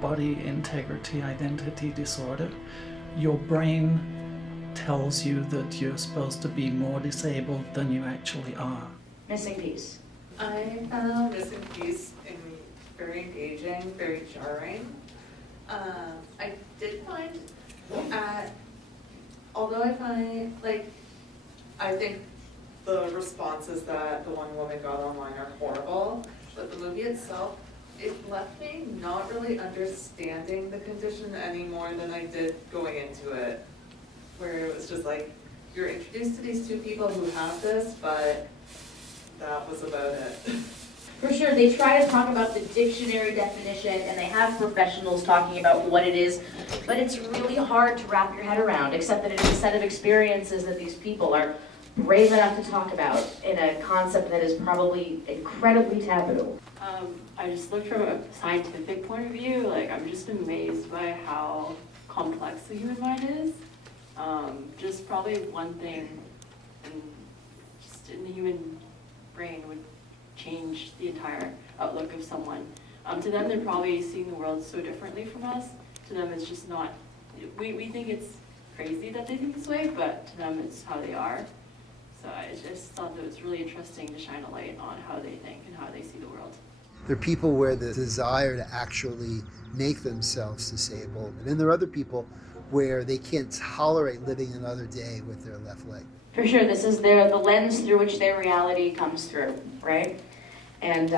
body integrity identity disorder. Your brain tells you that you're supposed to be more disabled than you actually are. Missing piece. I found Missing Piece very engaging, very jarring. I did find, although I think the responses that the one woman got online are horrible, but the movie itself, it left me not really understanding the condition any more than I did going into it, where it was just like, you're introduced to these two people who have this, but that was about it. For sure, they try to talk about the dictionary definition, and they have professionals talking about what it is, but it's really hard to wrap your head around, except that it's a set of experiences that these people are brave enough to talk about in a concept that is probably incredibly taboo. I just looked from a scientific point of view, like I'm just amazed by how complex the human mind is. Just probably one thing in the human brain would change the entire outlook of someone. To them, they're probably seeing the world so differently from us. To them, it's just not, we think it's crazy that they think this way, but to them, it's how they are. So I just thought that it was really interesting to shine a light on how they think and how they see the world. There are people where the desire to actually make themselves disabled, and then there are other people where they can't tolerate living another day with their left leg. For sure, this is the lens through which their reality comes through, right? And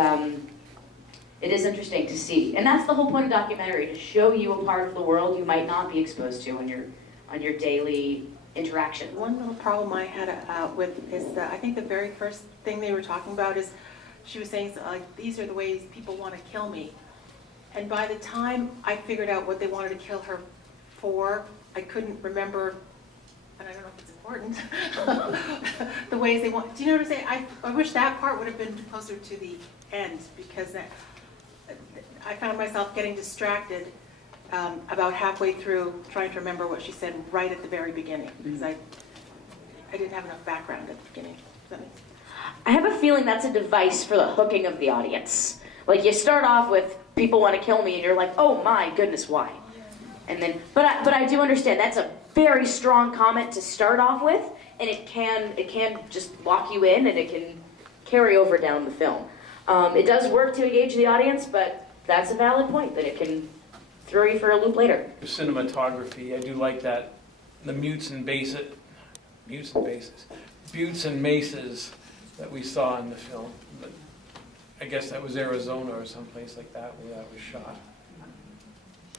it is interesting to see. And that's the whole point of documentary, to show you a part of the world you might not be exposed to on your daily interaction. One little problem I had with is that I think the very first thing they were talking about is, she was saying, these are the ways people want to kill me. And by the time I figured out what they wanted to kill her for, I couldn't remember, and I don't know if it's important, the ways they want, do you know what I'm saying? I wish that part would have been closer to the end, because I found myself getting distracted about halfway through trying to remember what she said right at the very beginning, because I didn't have enough background at the beginning. Does that make sense? I have a feeling that's a device for the hooking of the audience. Like, you start off with, people want to kill me, and you're like, oh my goodness, why? And then, but I do understand, that's a very strong comment to start off with, and it can just lock you in, and it can carry over down the film. It does work to engage the audience, but that's a valid point, that it can throw you for a loop later. Cinematography, I do like that. The mutes and maces that we saw in the film. But I guess that was Arizona or someplace like that where that was shot.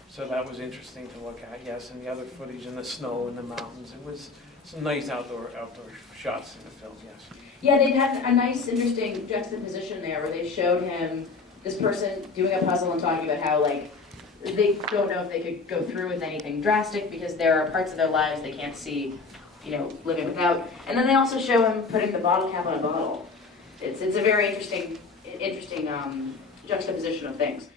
So that was interesting to look at, yes, and the other footage in the snow and the mountains. It was some nice outdoor shots in the film, yes. Yeah, they had a nice, interesting juxtaposition there where they showed him, this person doing a puzzle and talking about how, like, they don't know if they could go through with anything drastic because there are parts of their lives they can't see, living without. And then they also show him putting the bottle cap on a bottle. It's a very interesting juxtaposition of things.